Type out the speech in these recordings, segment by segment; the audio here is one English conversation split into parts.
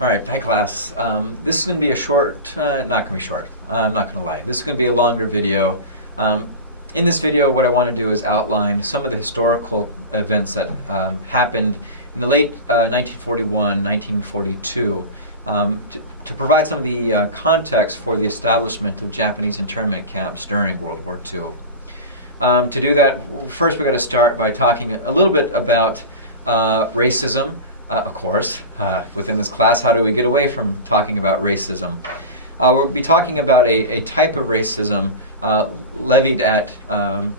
All right, hi class. This is going to be a short, not going to be short, I'm not going to lie. This is going to be a longer video. In this video, what I want to do is outline some of the historical events that happened in the late 1941, 1942, to provide some of the context for the establishment of Japanese internment camps during World War II. To do that, first we're going to start by talking a little bit about racism. Of course, within this class, how do we get away from talking about racism? We'll be talking about a type of racism levied at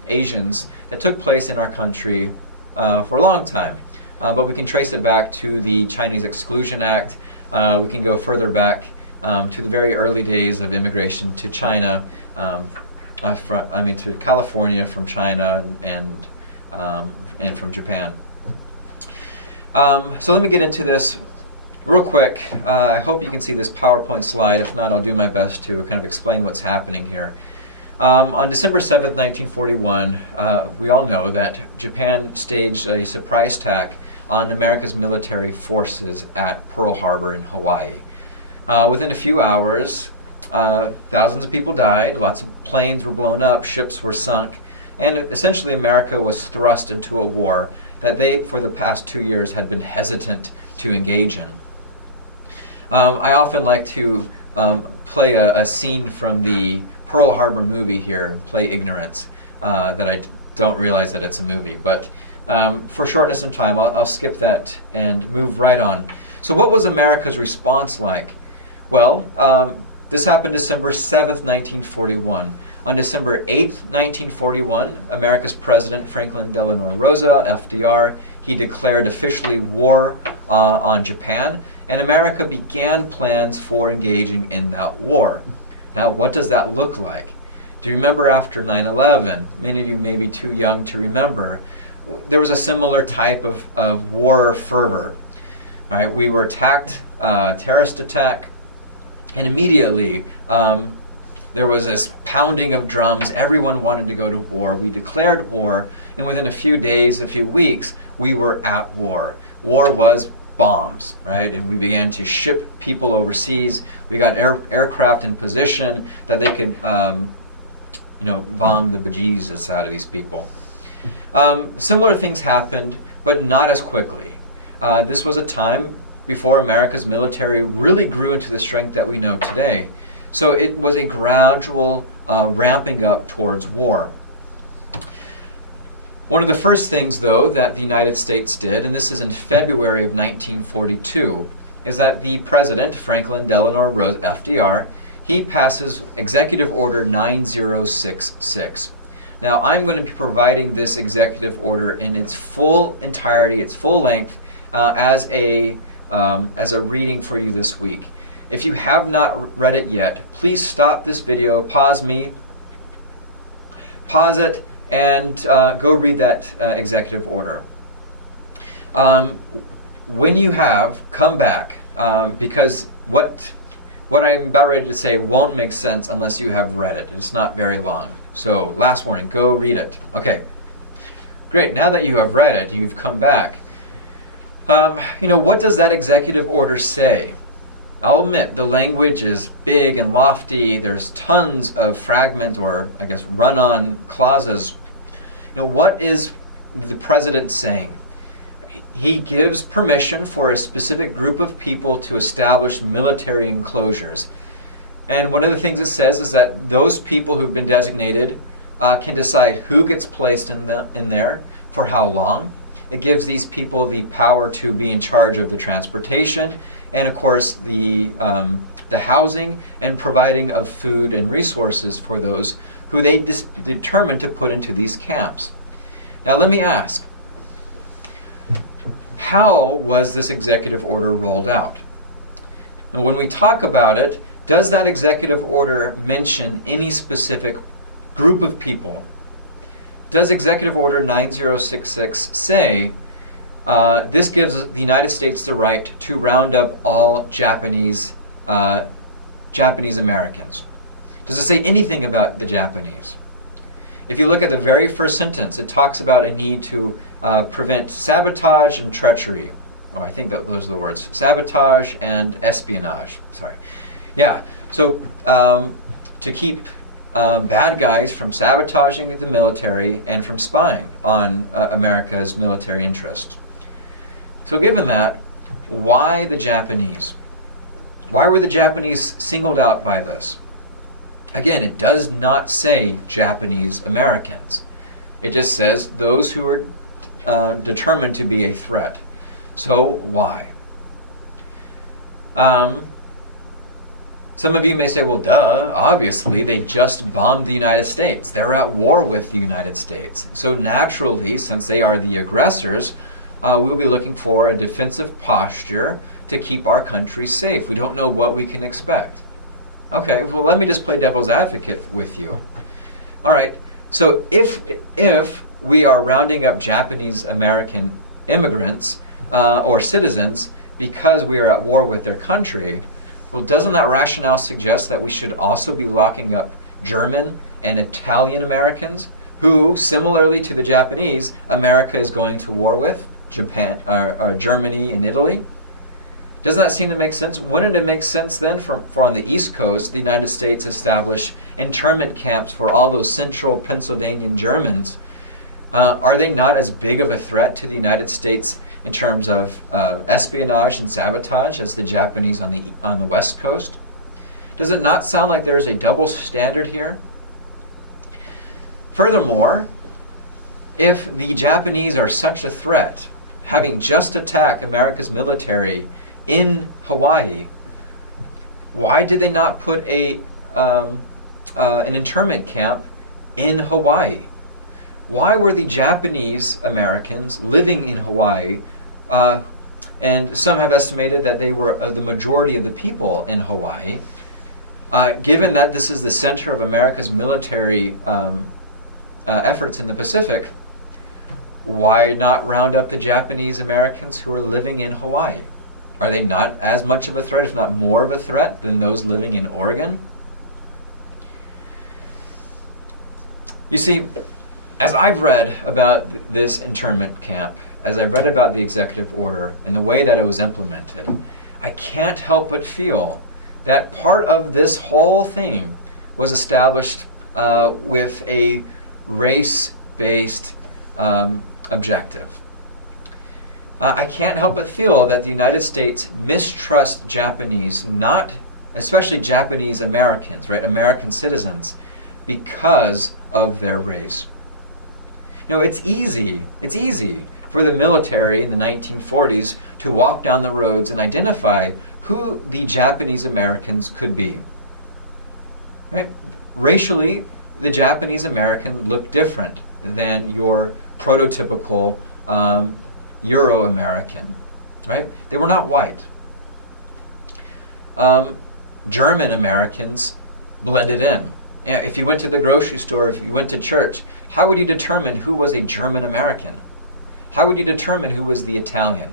Asians that took place in our country for a long time. But we can trace it back to the Chinese Exclusion Act. We can go further back to the very early days of immigration to China, to California from China and from Japan. So let me get into this real quick. I hope you can see this PowerPoint slide. If not, I'll do my best to kind of explain what's happening here. On December 7th, 1941, we all know that Japan staged a surprise attack on America's military forces at Pearl Harbor in Hawaii. Within a few hours, thousands of people died, lots of planes were blown up, ships were sunk, and essentially America was thrust into a war that they, for the past 2 years, had been hesitant to engage in. I often like to play a scene from the Pearl Harbor movie here, play ignorance, that I don't realize that it's a movie. But for shortness of time, I'll skip that and move right on. So what was America's response like? Well, this happened December 7th, 1941. On December 8th, 1941, America's President Franklin Delano Roosevelt, FDR, he declared officially war on Japan, and America began plans for engaging in that war. Now, what does that look like? Do you remember after 9/11? Many of you may be too young to remember. There was a similar type of war fervor. Right? We were attacked, terrorist attack, and immediately there was this pounding of drums. Everyone wanted to go to war. We declared war, and within a few days, a few weeks, we were at war. War was bombs, right? And we began to ship people overseas. We got aircraft in position that they could, bomb the bejesus out of these people. Similar things happened, but not as quickly. This was a time before America's military really grew into the strength that we know today. So it was a gradual ramping up towards war. One of the first things, though, that the United States did, and this is in February of 1942, is that the President, Franklin Delano Roosevelt, FDR, he passes Executive Order 9066. Now, I'm going to be providing this executive order in its full entirety, its full length, as a reading for you this week. If you have not read it yet, please stop this video, pause it, and go read that executive order. When you have, come back, because what I'm about ready to say won't make sense unless you have read it. It's not very long. So, last warning, go read it. Okay, great. Now that you have read it, you've come back. What does that executive order say? I'll admit, the language is big and lofty. There's tons of fragments, or I guess run-on clauses. What is the president saying? He gives permission for a specific group of people to establish military enclosures. And one of the things it says is that those people who've been designated can decide who gets placed in there, for how long. It gives these people the power to be in charge of the transportation, and of course the housing and providing of food and resources for those who they determined to put into these camps. Now let me ask, how was this executive order rolled out? And when we talk about it, does that executive order mention any specific group of people? Does Executive Order 9066 say this gives the United States the right to round up all Japanese Americans? Does it say anything about the Japanese? If you look at the very first sentence, it talks about a need to prevent sabotage and treachery. Oh, I think that those are the words. Sabotage and espionage. Sorry. Yeah. So to keep bad guys from sabotaging the military and from spying on America's military interest. So given that, why the Japanese? Why were the Japanese singled out by this? Again, it does not say Japanese Americans. It just says those who are determined to be a threat. So why? Some of you may say, well, duh, obviously, they just bombed the United States. They're at war with the United States. So naturally, since they are the aggressors, we'll be looking for a defensive posture to keep our country safe. We don't know what we can expect. Okay, well, let me just play devil's advocate with you. All right, so if we are rounding up Japanese American immigrants or citizens because we are at war with their country, well, doesn't that rationale suggest that we should also be locking up German and Italian Americans who, similarly to the Japanese, America is going to war with, Germany and Italy? Doesn't that seem to make sense? Wouldn't it make sense then for on the East Coast, the United States establish internment camps for all those central Pennsylvanian Germans? Are they not as big of a threat to the United States in terms of espionage and sabotage as the Japanese on the West Coast? Does it not sound like there is a double standard here? Furthermore, if the Japanese are such a threat, having just attacked America's military in Hawaii, why did they not put an internment camp in Hawaii? Why were the Japanese Americans living in Hawaii, and some have estimated that they were the majority of the people in Hawaii, given that this is the center of America's military efforts in the Pacific, why not round up the Japanese Americans who are living in Hawaii? Are they not as much of a threat, if not more of a threat, than those living in Oregon? You see, as I've read about this internment camp, as I've read about the executive order and the way that it was implemented, I can't help but feel that part of this whole thing was established with a race-based objective. I can't help but feel that the United States mistrusts Japanese, not especially Japanese Americans, right, American citizens, because of their race. It's easy for the military in the 1940s to walk down the roads and identify who the Japanese Americans could be. Right? Racially, the Japanese American looked different than your prototypical Euro-American. Right? They were not white. German Americans blended in. If you went to the grocery store, if you went to church, how would you determine who was a German American? How would you determine who was the Italian?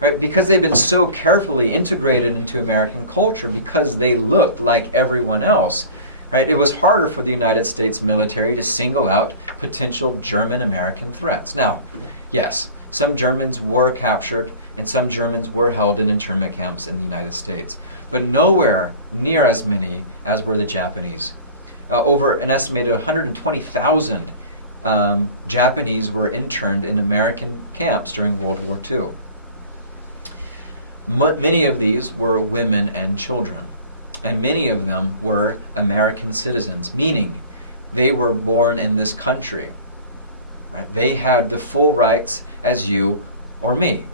Right? Because they've been so carefully integrated into American culture, because they looked like everyone else, right? It was harder for the United States military to single out potential German American threats. Now, yes, some Germans were captured and some Germans were held in internment camps in the United States, but nowhere near as many as were the Japanese. Over an estimated 120,000 Japanese were interned in American camps during World War II. Many of these were women and children, and many of them were American citizens, meaning they were born in this country. Right? They had the full rights as you or me,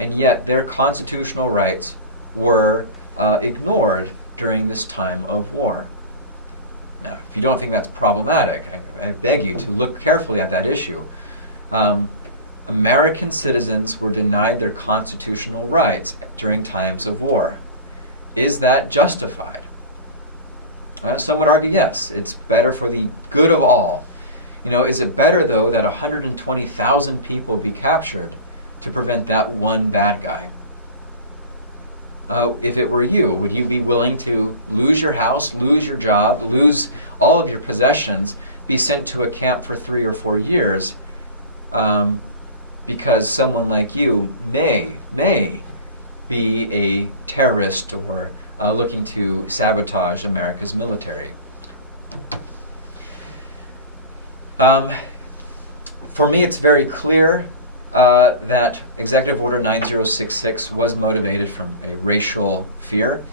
and yet their constitutional rights were ignored during this time of war. Now, if you don't think that's problematic, I beg you to look carefully at that issue. American citizens were denied their constitutional rights during times of war. Is that justified? Some would argue yes. It's better for the good of all. Is it better, though, that 120,000 people be captured to prevent that one bad guy? If it were you, would you be willing to lose your house, lose your job, lose all of your possessions, be sent to a camp for 3 or 4 years because someone like you may may be a terrorist or looking to sabotage America's military. For me, it's very clear that Executive Order 9066 was motivated from a racial fear.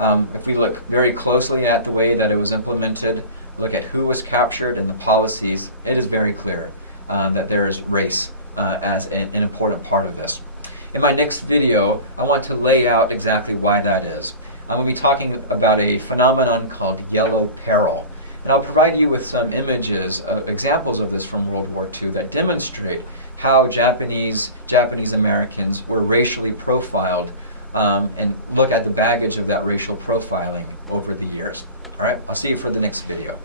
If we look very closely at the way that it was implemented, look at who was captured and the policies, it is very clear that there is race as an important part of this. In my next video, I want to lay out exactly why that is. I'm going to be talking about a phenomenon called yellow peril. And I'll provide you with some images, examples of this from World War II that demonstrate how Japanese Americans were racially profiled and look at the baggage of that racial profiling over the years. All right, I'll see you for the next video.